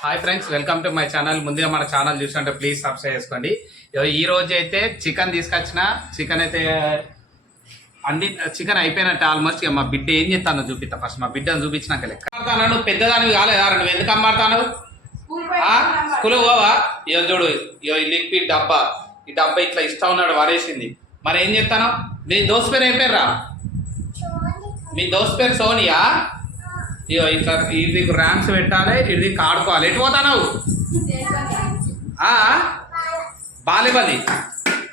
Hi friends welcome to my channel ముందుగా మన channel చూసినట్టే ప్లీజ్ సబ్స్క్రైబ్ చేసుకోండి. ఈ రోజు అయితే చికెన్ తీసుకొచ్చిన. చికెన్ అయితే అన్ని చికెన్ అయిపోయినట్టు ఆల్మోస్ట్ ఇక మా బిడ్డ ఏం చేస్తానో చూపిస్తా. ఫస్ట్ మా బిడ్డను చూపించినాక లెక్క. అమ్మాడుతాను నువ్వు పెద్దదానివి కాలేదా? నువ్వు ఎందుకు అమ్మాడుతాను స్కూల్ పోవా? ఇక చూడు ఇగో ఈ లిక్విడ్ డబ్బా. ఈ డబ్బా ఇట్లా ఇష్టం ఉన్నాడు వారేసింది మరి ఏం చెప్తాను నీ దోస్త్ పేరు ఏం పేరు రా మీ దోస్త్ పేరు సోనియా? ఇగో ఇట్లా ఇది ర్యామ్స్ పెట్టాలి ఇది కాడుకోవాలి ఎటు పోతావు బాలేబలి.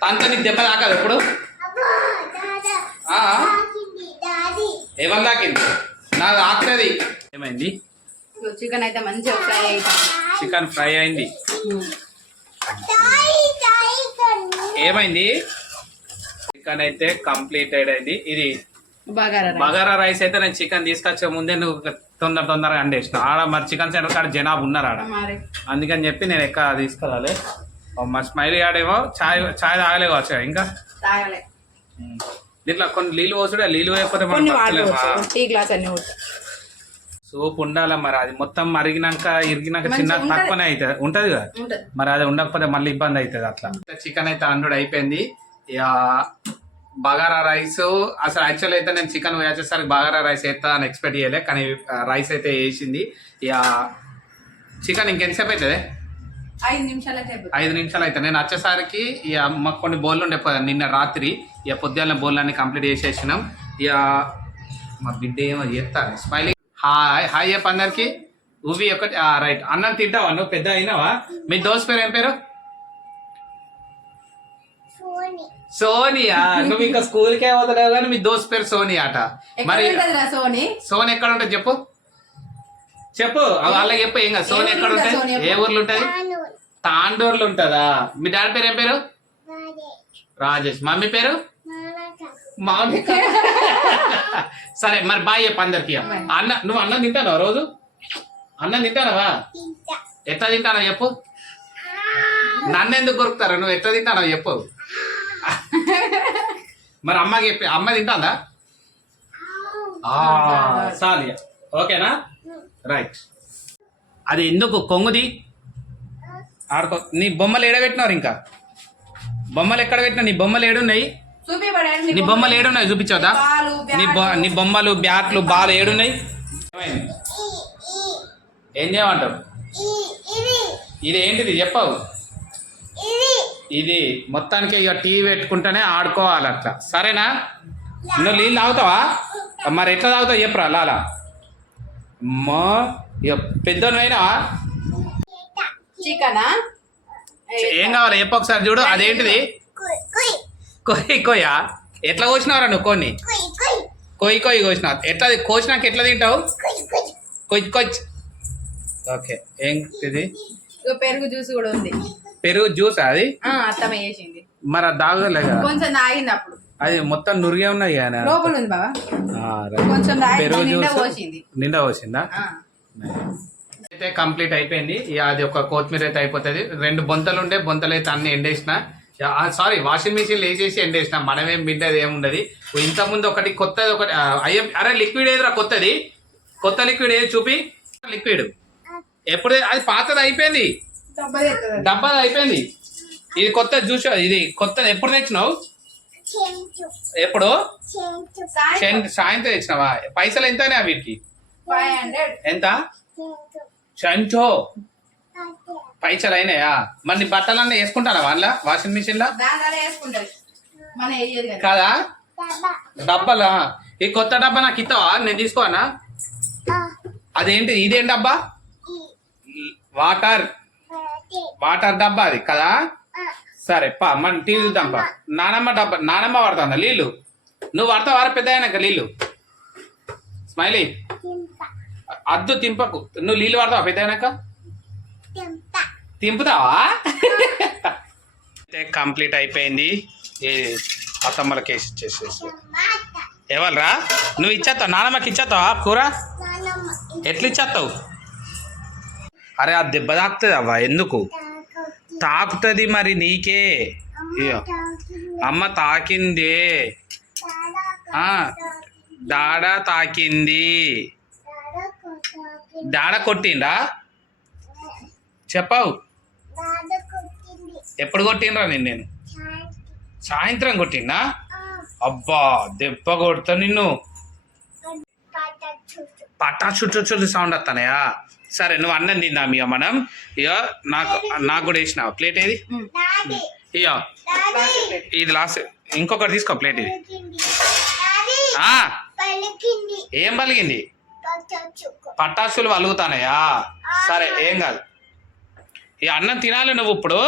తనతో నీకు దెబ్బ తాకదు ఎప్పుడు? ఎవరు తాకింది? నాకు తాకలేదు ఏమైంది? చికెన్ అయితే మంచిగా ఫ్రై అవుతుంది చికెన్ ఫ్రై అయింది. ఏమైంది? చికెన్ అయితే కంప్లీటెడ్ అయింది. ఇది. బగారా రైస్ అయితే నేను చికెన్ తీసుకొచ్చే ముందే నువ్వు తొందర తొందరగా అండేసిన ఆడ మరి చికెన్ సెంటర్ కాడ జనాభా ఉన్నారు ఆడ. మరి. అందుకని చెప్పి నేను ఎక్కడ తీసుకెళ్ళాలి. ఓ మా స్మైలీ ఆడేమో చాయ్ చాయ్ తాగలే కావచ్చు ఇంకా? దీంట్లో కొన్ని నీళ్ళు పోసుడే నీళ్ళు వేయకపోతే కొన్ని మనం. సూప్ ఉండాలి మరి? అది మొత్తం మరిగినాక ఇరిగినాక చిన్న. తక్కువనే అవుతుంది ఉంటది కదా? మరి అది ఉండకపోతే మళ్ళీ ఇబ్బంది అవుతుంది అట్లా. చికెన్ అయితే హండ్రెడ్ అయిపోయింది. ఇక బగారా రైస్. అసలు యాక్చువల్ అయితే నేను చికెన్ వేసేసరికి బగారా రైస్ వేస్తా అని ఎక్స్పెక్ట్ చేయలే కానీ రైస్ అయితే వేసింది. ఇక చికెన్ ఇంకెంతసేపు అవుతుంది ఐదు నిమిషాల టేబుల్ ఐదు నిమిషాలు అయితే నేను వచ్చేసరికి ఇక మాకు కొన్ని బౌళ్ళు ఉండే నిన్న రాత్రి ఇక పొద్దున్న బౌల్ అన్ని కంప్లీట్ చేసేసినాం. ఇక మా బిడ్డ ఏమో చేస్తాను స్మైలీ. హాయ్ హాయ్ చెప్పు అందరికి. ఉవి ఒకటి రైట్. అన్నం తింటావా? నువ్వు పెద్ద అయినావా? మీ దోస్త్ పేరు ఏం పేరు? సోనియా నువ్వు ఇంకా స్కూల్కే పోతలేవు కానీ మీ దోస్త్ పేరు సోనియా అట. మరి సోని? సోని ఎక్కడ ఉంటుంది చెప్పు? చెప్పు వాళ్ళకి చెప్పు ఏం కాదు. సోని ఎక్కడ ఉంటుంది ఏ ఊర్లో ఉంటుంది? తాండూరులో ఉంటుందా? మీ డాడీ పేరు ఏం పేరు? రాజేష్. మమ్మీ పేరు? మమ్మీ. సరే మరి బాయ్ చెప్పు అందరికి. అన్న నువ్వు అన్నం తింటావా రోజు? అన్నం తింటానవా? ఎట్లా తింటానో చెప్పు. నన్ను ఎందుకు కొరుకుతారు? నువ్వు ఎట్లా తింటానో చెప్పు. మరి అమ్మకి చెప్పి అమ్మ తింటాందా? సాలి ఓకేనా? రైట్. అది ఎందుకు? కొంగుది? ఆడుకో. నీ బొమ్మలు ఏడబెట్టినారు ఇంకా? బొమ్మలు ఎక్కడ పెట్టినా నీ బొమ్మలు ఏడున్నాయి? నీ బొమ్మలు ఏడున్నాయి? చూపించొద్దా? బాలు, నీ బొ నీ బొమ్మలు బ్యాట్లు బాల్ ఏడున్నాయి? ఏం చేయమంటావు? ఇది ఏంటిది? చెప్పవు. ఇది మొత్తానికి ఇక టీవీ పెట్టుకుంటేనే ఆడుకోవాలి అట్లా. సరేనా? నువ్వు నీళ్ళు తాగుతావా? మరి ఎట్లా తాగుతావు చెప్పురా లాలా. అమ్మో ఇక పెద్దోని అయినావా? చికెనా? ఏం కావాలి? చెప్పు ఒకసారి చూడు అదేంటిది? కొయ్యి కొయ్యా? ఎట్లా కోసినావురా నువ్వు కొన్ని? కొయ్యి కొయ్యి కోసినావు ఎట్లా కోసినాక ఎట్లా తింటావు? కొయ్యి కొయ్యి. ఓకే ఏం ఇది? పెరుగు జ్యూస్ కూడా ఉంది. పెరుగు జ్యూస్ అది? అత్తమ్మ చేసింది. మరి అది తాగలే కదా? కొంచెం తాగింది అప్పుడు అది మొత్తం నురిగే ఉన్నాయి కదా లోపల ఉంది బాబా. కొంచెం పెరుగు నిండా జ్యూస్? నిండా పోసిందా. అయితే కంప్లీట్ అయిపోయింది. అది ఒక కొత్తిమీర అయితే అయిపోతుంది. రెండు బొంతలు ఉండే బొంతలు అయితే అన్ని ఎండేసిన. సారీ వాషింగ్ మిషన్ వేసేసి ఎండేసిన. మనమేం బిడ్డది ఏముండదు ఇంత ముందు ఒకటి కొత్తది ఒకటి అయ్యో అరే లిక్విడ్ ఏదిరా కొత్తది? కొత్త లిక్విడ్ ఏది చూపి? లిక్విడ్. ఎప్పుడు అది పాతది అయిపోయింది. డబ్బాది అయిపోయింది. ఇది కొత్త జ్యూస్ ఇది కొత్తది ఎప్పుడు తెచ్చినావు? ఎప్పుడు? సాయంత్రం తెచ్చినావా? పైసలు ఎంతనే వీటికి? ఎంత? చంచో. పైసలు అయినాయా మరి నీ బట్టలన్నీ వేసుకుంటారా వాళ్ళ? వాషింగ్ మిషన్ లా కాదా. డబ్బాలా? ఈ కొత్త డబ్బా నాకు ఇస్తావా నేను తీసుకోవానా అదేంటి? ఇదేం డబ్బా? వాటర్. వాటర్ డబ్బా అది కదా సరే పా మన టీవీ చూద్దాం పా. నానమ్మ డబ్బా నానమ్మ పడుతుందా? నీళ్ళు నువ్వు పడతావా పెద్ద అయినాక నీళ్ళు స్మైలీ. అద్దు తింపకు. నువ్వు నీళ్ళు పడతావా పెద్ద అయినాక తింపుతావా? కంప్లీట్ అయిపోయింది. ఈ అత్తమ్మలకి వేసి ఇచ్చేసేసి ఎవరురా నువ్వు ఇచ్చేస్తావు నానమ్మకి ఇచ్చేస్తావా కూర? ఎట్లా ఇచ్చేస్తావు అరే ఆ దెబ్బ తాకుతుంది అవ్వ ఎందుకు? తాకుతుంది మరి నీకే. అమ్మ తాకిందే. ఆ, డాడ తాకింది. డాడ కొట్టిండా? చెప్పావు. ఎప్పుడు కొట్టినరా నేను నేను? సాయంత్రం కొట్టినా అబ్బా దెబ్బ కొడతా నిన్ను. పట్టా చుట్టూ చుట్టూ సౌండ్ వస్తానయా సరే నువ్వు అన్నం తిందా ఇక మనం ఇక నాకు నాకు కూడా వేసినావు? ప్లేట్ ఏది? ఇక ఇది లాస్ట్ ఇంకొకటి తీసుకో ప్లేట్ ఇది. ఆ, ఏం పలిగింది పటాసులు వలుగుతానయా సరే ఏం కాదు. ఈ అన్నం తినాలి నువ్వు ఇప్పుడు.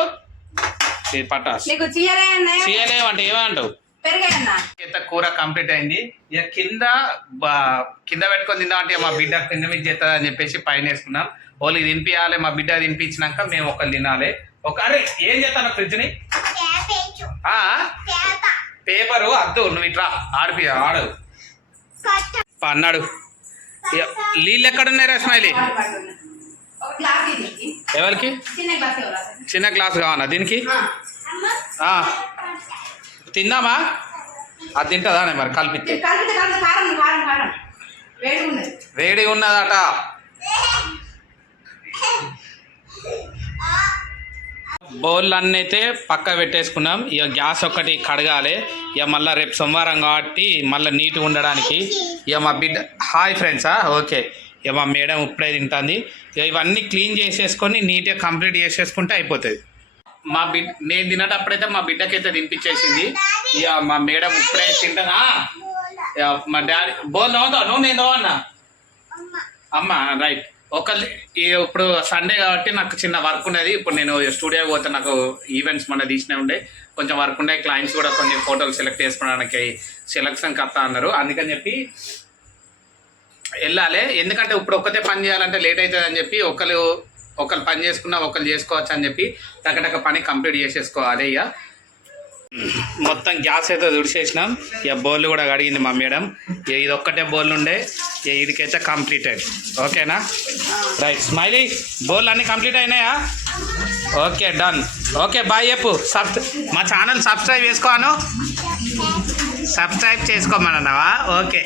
ఇది పటాసు నీకు చీయలే అన్నయ్య. చేయలేవంటే ఏమంటావు? పెరిగాయన్నా. కూర కంప్లీట్ అయింది. ఇక కింద కింద పెట్టుకొని తిందాం అంటే మా బిడ్డ కింద మీద చేస్తుంది అని చెప్పేసి పైన వేసుకున్నాం. వాళ్ళకి తినిపించాలి మా బిడ్డ తినిపించినాక మేము ఒకరు తినాలి. ఒక అరే ఏం చేస్తాను ఫ్రిడ్జ్ని ఆ పేపరు అద్దు నువ్వు ఇట్లా ఆడిపి ఆడు. పా, అన్నాడు. ఇక నీళ్ళు ఎక్కడున్నాయి రా స్మైలీ? ఎవరికి? చిన్న గ్లాస్ ఎవరా? చిన్న గ్లాస్ కావాలా దీనికి? ఆ. తిందామా అది తింటుందా మరి కలిపితే? వేడి ఉన్నదట బౌల్ అన్నీ అయితే పక్క పెట్టేసుకున్నాం. ఇక గ్యాస్ ఒక్కటి కడగాలి. ఇక మళ్ళీ రేపు సోమవారం కాబట్టి మళ్ళీ నీట్గా ఉండడానికి. ఇక మా బిడ్డ హాయ్ ఫ్రెండ్సా ఓకే. ఇక మా మేడం ఇప్పుడే తింటుంది. ఇక ఇవన్నీ క్లీన్ చేసేసుకొని నీట్గా కంప్లీట్ చేసేసుకుంటే అయిపోతుంది. మా బిడ్ నేను తినేటప్పుడైతే మా బిడ్డకైతే తినిపించేసింది. ఇక మా మేడం ఇప్పుడే తింటానా ఇక మా డాడీ బోల్ నవ్వుతావు నువ్వు నేను తోవన్నా అమ్మ రైట్. ఒక ఇప్పుడు సండే కాబట్టి నాకు చిన్న వర్క్ ఉన్నది. ఇప్పుడు నేను స్టూడియో పోతే నాకు ఈవెంట్స్ మన తీసిన ఉండే. కొంచెం వర్క్ ఉండే క్లయింట్స్ కూడా కొన్ని ఫోటోలు సెలెక్ట్ చేసుకోవడానికి సెలక్షన్ కత్తా అన్నారు. అందుకని చెప్పి వెళ్ళాలి. ఎందుకంటే ఇప్పుడు ఒక్కతే పని చేయాలంటే లేట్ అవుతుంది అని చెప్పి ఒకరు ఒకరు పని చేసుకున్నా ఒకరు చేసుకోవచ్చు అని చెప్పి టకటక పని కంప్లీట్ చేసేసుకోవాలి ఇక. మొత్తం గ్యాస్ అయితే తుడిచేసినాం. ఇక బౌల్ కూడా కడిగింది మా మేడం. ఇది ఒక్కటే బౌల్ ఉండే. ఇదికైతే ఇదికైతే అయింది ఓకేనా? రైట్. స్మైలీ బౌల్ అన్నీ కంప్లీట్ అయినాయా? Okay done. ఓకే బాయ్ చెప్పు. సబ్ మా ఛానల్ సబ్స్క్రైబ్ చేసుకోను సబ్స్క్రైబ్ చేసుకోమన్నావా ఓకే.